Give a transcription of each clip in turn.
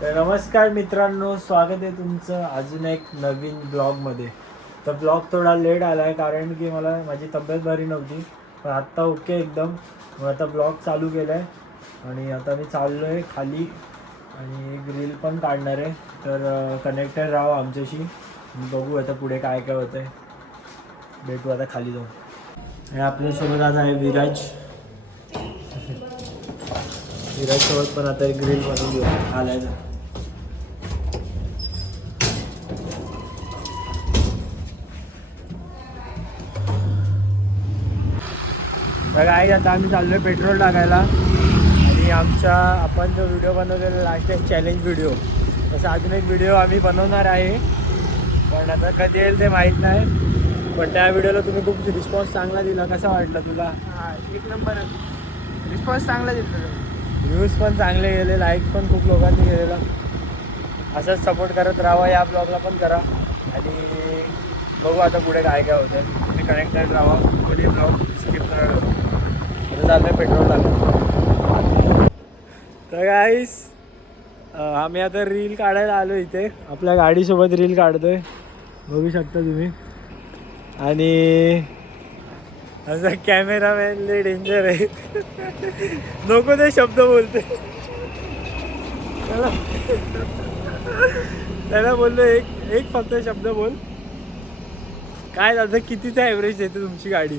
तर नमस्कार मित्रांनो, स्वागत आहे तुमचं अजून एक नवीन ब्लॉगमध्ये. तर ब्लॉग थोडा लेट आला आहे कारण की मला माझी तब्येत बरी नव्हती, पण आत्ता ओके एकदम. मग आता ब्लॉग चालू केला आहे आणि आता मी चाललो आहे खाली आणि एक रील पण काढणार आहे. तर कनेक्टेड राहा आमच्याशी. बघू आता पुढे काय काय होतं आहे. भेटू आता खाली जाऊन. आणि आपल्यासोबत आता आहे विराज. विराजसोबत पण आता एक रील बनवून घेऊ आलायचं. तर काय आता आम्ही चाललो आहे पेट्रोल टाकायला आणि आपण जो व्हिडिओ बनवलेला लास्ट टाइम चॅलेंज व्हिडिओ, तसा अजून एक व्हिडिओ आम्ही बनवणार आहे. पण आता कधी येईल ते माहीत नाही. पण त्या व्हिडिओला तुम्ही खूप रिस्पॉन्स चांगला दिला. कसा वाटला तुला? एक नंबर रिस्पॉन्स चांगला देतो. व्ह्यूज पण चांगले गेले, लाईक पण खूप लोकांनी केलेला. असंच सपोर्ट करत राहा, या ब्लॉगला पण करा आणि बघू आता पुढे काय काय होतं. तुम्ही कनेक्टेड राहा, पुढे ब्लॉग स्किप करायला. आता चाललं आहे पेट्रोल टाका. तर गाईस आम्ही आता रील काढायला आलो इथे. आपल्या गाडीसोबत रील काढतोय, बघू शकता तुम्ही. आणि असं कॅमेरामॅन लय डेंजर आहे. नको ते शब्द बोलते. त्याला बोललो एक फक्त शब्द बोल. काय दादा कितीचा ॲव्हरेज देते तुमची गाडी?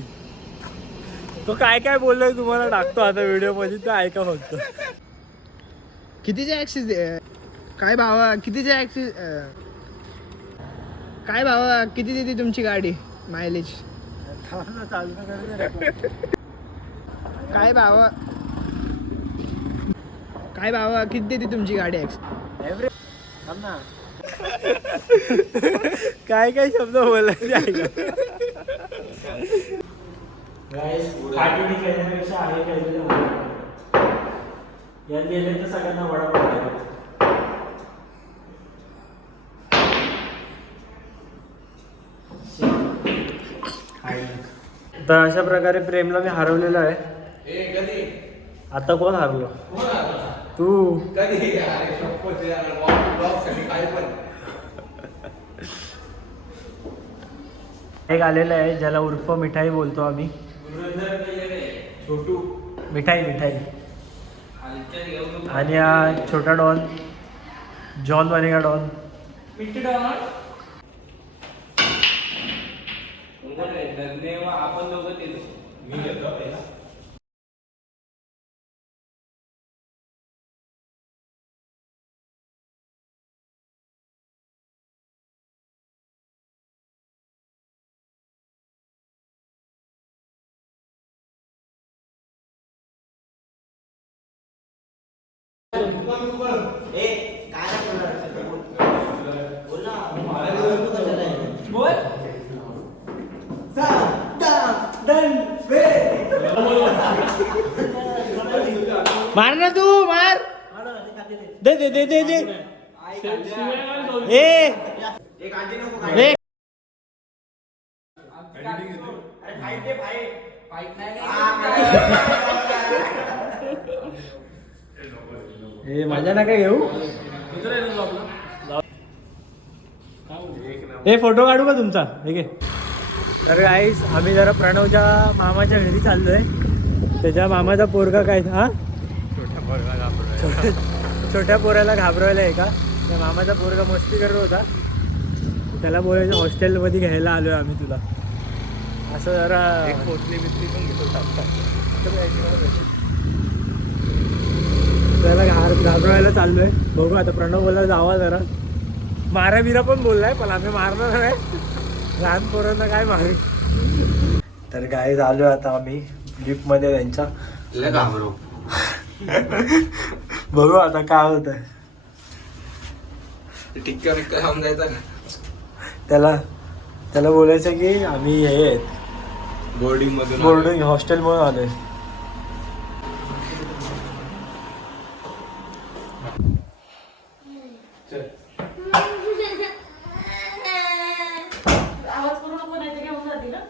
तो काय काय बोललोय तुम्हाला टाकतो आता व्हिडिओमध्ये, तो ऐका फक्त. कितीचे ॲक्सिस काय भावा कितीचे ॲक्सिस काय भावा किती देते तुमची गाडी मायलेज? काय भावा किती देते तुमची गाडी ॲव्हरेज? काय काय शब्द बोलायचे ऐका. यात गेले तर सगळ्यांना वडापाव. तर अशा प्रकारे प्रेमला मी हरवलेलं आहे. आता कोण हरलो? तू. एक आलेलं आहे ज्याला उर्फ मिठाई बोलतो आम्ही. छोटू मिठाई. आणि हा छोटा डॉन, जॉन बनेगा डॉन. आपण दोघं मी घेतो पहिला. मार ना तू मार. दे दे दे दे दे. मजा नका घेऊ. हे फोटो काढू का तुमचा? ठीक आहे. तर गाईस आम्ही जरा प्रणवच्या मामाच्या घरी चाललोय. त्याच्या मामाचा पोरगा काय हा छोट्या पोराला घाबरवायला आहे का? त्या मामाचा पोरगा मस्ती करत होता. त्याला बोलायचं हॉस्टेलमध्ये घ्यायला आलोय आम्ही तुला. असं जरा पोचली बिचली पण घेतो. त्याला घाबरवायला चाललोय. बघू आता. प्रणव बोलला जावा जरा. मारा बिरा पण बोललाय, पण आम्ही मारणार नाही. लहान पोरांना काय मारू. तर काय झालो आता आम्ही लिफ्टमध्ये त्यांच्या. बघू आता काय होत आहे. टिक्का खाऊन जायचा का? त्याला बोलायचं की आम्ही हे आहेत बोर्डिंग हॉस्टेल म्हणून आलोय.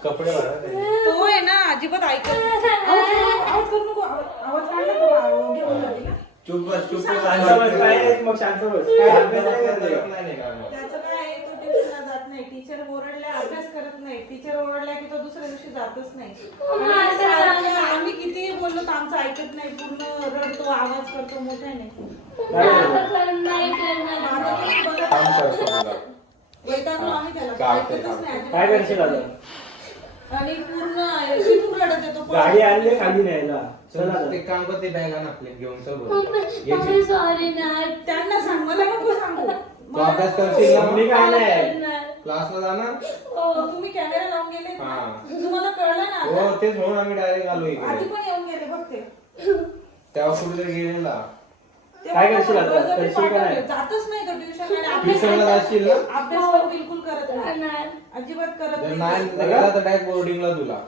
कपडे तो आहे ना अजिबात ऐकत आवाज करू नको. आवाज काढला तो घेऊन जाते ना. चुप बस. शांत बस, काय नाही, मग शांत बस. काय अभ्यास नाही करत आहे का? त्याचं काय आहे, तो ट्युशनला जात नाही. टीचर ओरडल्या अभ्यास करत नाही. टीचर ओरडल्या की तो दुसऱ्या दिवशी जातच नाही. आणि सारखं आम्ही कितीही बोललो तर आमचं ऐकत नाही. पूर्ण रडतो, आवाज करतो मोठ्याने. वैतागलो आम्ही त्याला, ऐकतच नाही काय करशील आता? आणि पूर्ण इथून रडत येतो. गाडी आणली खाली न्यायला. चल आता. ते काम करते बॅग आण आपले घेऊन चल सॉरी ना त्यांना सांग, मला नको सांगू. तू अभ्यास करशील ना? मी काय नाही. क्लासला जाणार तुम्ही कॅमेरा लावून गेले ना? हा. तुम्हाला कळलं ना हो आता? तेच म्हणून आम्ही डायरेक्ट आलो आधी इकडे पण येऊन गेले बघते. तेव्हा कुठे गेलेला काय करशील आता? करशील का नाही? जातच नाही तो ट्युशन. ट्युशनला जाशील ना? अभ्यास पण बिलकुल करत नाही. अजिबात करत जर नाही. नाही गेला तर डायरेक्ट बोर्डिंगला तुला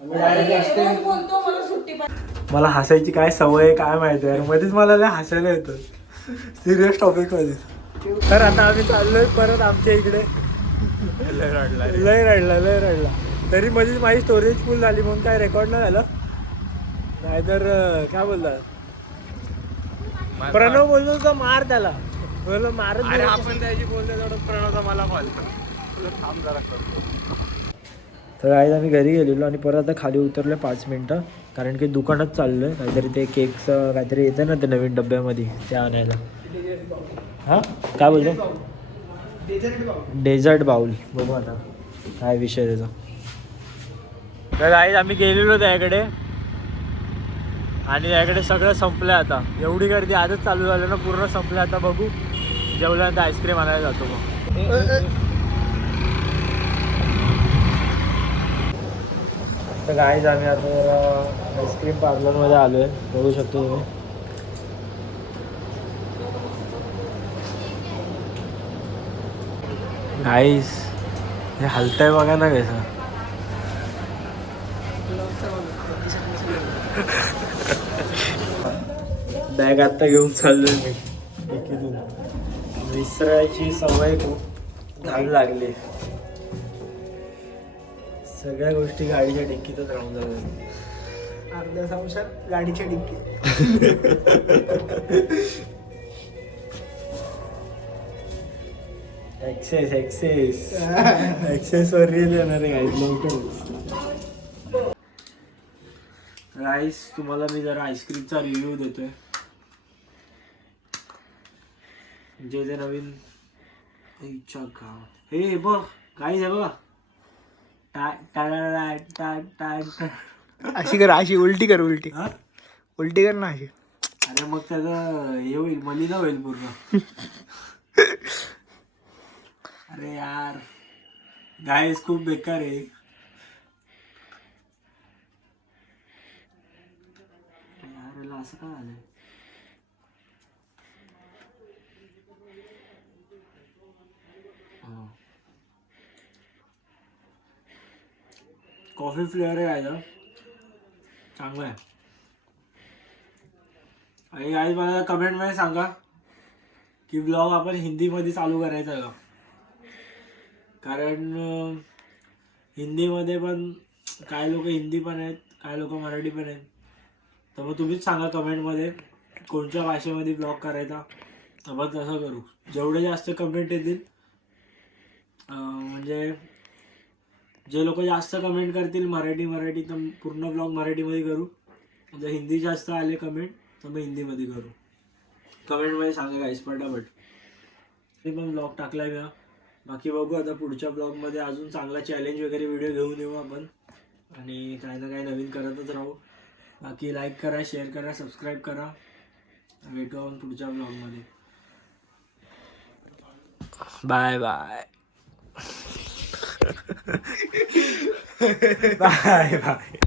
आम्ही direct आणि रोज बोलतो मला सुट्टी पाहिजे. मला हसायची काय सवय आहे काय माहिती आहे, मध्येच मला लय हसायला येतं सिरियस टॉपिक मध्ये. तर आता आम्ही चाललोय परत आमच्या इकडे. लय रडला. तरी मध्येच माझी स्टोरेज फुल झाली म्हणून काय रेकॉर्ड नाही झालं. नाहीतर काय बोलतात, प्रणव बोलतो तर मार त्याला. बोललो मारत नाही. आपण त्याची बोलतो तेवढं प्रणवचा मला कॉल थांब जरा करतो. तर आज आम्ही घरी गेलेलो आणि परत आता खाली उतरलो 5 मिनटं, कारण की दुकानात चाललोय काहीतरी ते केकचं काहीतरी येतं ना ते नवीन डब्यामध्ये ते आणायला. हां काय बोलतो? Dessert bowl. बघू आता काय विषय त्याचा. तर आज आम्ही गेलेलो त्याकडे आणि त्याकडे सगळं संपलं आता. एवढी गर्दी आजच चालू झालं ना, पूर्ण संपलं आता. बघू जेवल्यानंतर आईस्क्रीम आणायला जातो मग. तर गाईज आम्ही आता आईस्क्रीम पार्लरमध्ये आलो आहे, बघू शकतो तुम्ही. गाईज हे हलतंय बघा ना कसं. बॅग आत्ता घेऊन चाललोय मी डिकीतून. विसरायची सवय खूप घाण लागली. सगळ्या गोष्टी गाडीच्या डिक्कीतच राहून जातात. अर्ध्या संवसार गाडीच्या डिक्की. एक्सेस वर रील येणार आहे गाईज लवकरच. गाईज तुम्हाला मी जरा आईस्क्रीमचा रिव्ह्यू देतोय. जे ते नवीन हे बघ गाईज, हे बघा अशी कर, अशी उलटी कर. उलटी हा? उलटी कर ना अशी. अरे मग त्याचं हे होईल, मलिदा होईल पूर्ण. अरे यार गाईज खूप बेकार आहे. यार याला असं काय झालंय? कॉफी फ्लेवर आहे यायला, चांगलं आहे. आणि आज मला कमेंटमध्ये सांगा की ब्लॉग आपण हिंदीमध्ये चालू करायचा का, कारण हिंदीमध्ये पण काय लोक हिंदी पण आहेत, काय लोक मराठी पण आहेत. तर मग तुम्हीच सांगा कमेंटमध्ये कोणत्या भाषेमध्ये ब्लॉग करायचा, आपण तसं करू. जेवढे जास्त कमेंट येतील म्हणजे जे लोक जास्त कमेंट करतील मराठी तर पूर्ण ब्लॉग मराठीमध्ये करू. जर हिंदी जास्त आले कमेंट तर मग हिंदीमध्ये करू. कमेंटमध्ये सांगा गाईस पटापट. ते पण ब्लॉग टाकलाय मी. बाकी बघू आता पुढच्या ब्लॉगमध्ये अजून चांगला चॅलेंज वगैरे व्हिडिओ घेऊन येऊ आपण, आणि काही ना काही नवीन करतच राहू. बाकी लाईक करा, शेअर करा, सबस्क्राईब करा. भेटू आपण पुढच्या ब्लॉगमध्ये. Bye bye. Bye bye.